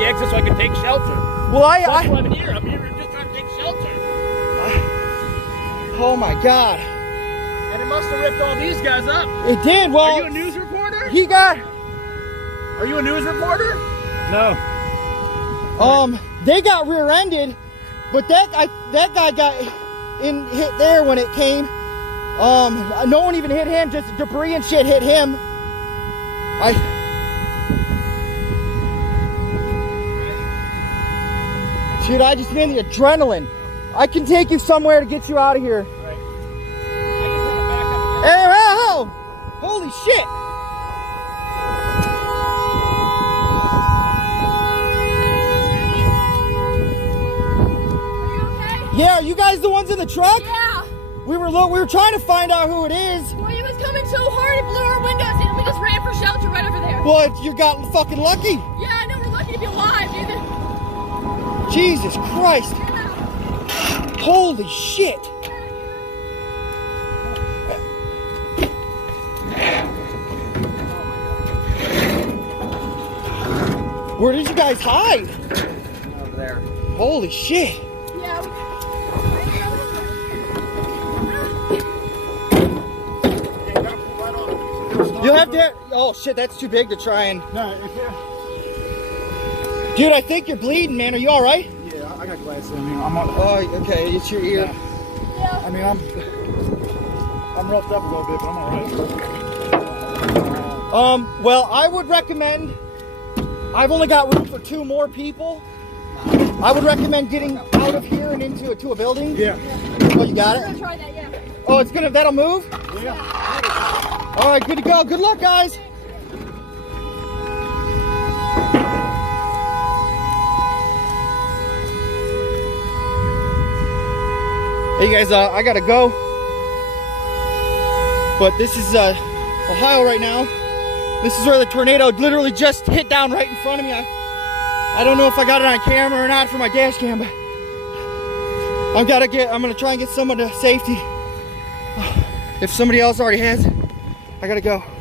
the exit so I can take shelter. Well, I'm here. I'm here just trying to take shelter. Oh my God. And it must have ripped all these guys up. It did. Well, are you a news reporter? Are you a news reporter? No. They got rear-ended, but that guy got hit there when it came. No one even hit him. Just debris and shit hit him. Dude, I just need the adrenaline. I can take you somewhere to get you out of here. Right. I just want to back up. Hey, wow! Holy shit! Yeah, are you guys the ones in the truck? Yeah. We were trying to find out who it is. Boy, he was coming so hard it blew our windows in. We just ran for shelter right over there. Well, you got fucking lucky. Yeah, I know. We're lucky to be alive, dude. Jesus Christ. Yeah. Holy shit. Where did you guys hide? Over there. Holy shit. Yeah. You'll have to. Oh shit, that's too big to try and. No, if you... Dude, I think you're bleeding, man. Are you all right? Yeah, I got glasses. I mean, I'm on. Oh, okay. It's your ear. Yeah. I mean, I'm roughed up a little bit, but I'm all right. Well, I would recommend. I've only got room for 2 more people. I would recommend getting out of here and into a building. Yeah. Oh, you got I'm gonna it? try that, yeah. Oh, that'll move? Yeah. All right, good to go. Good luck, guys. Hey guys, I gotta go. But this is Ohio right now. This is where the tornado literally just hit down right in front of me. I don't know if I got it on camera or not for my dash cam, but I'm gonna try and get someone to safety. If somebody else already has it, I gotta go.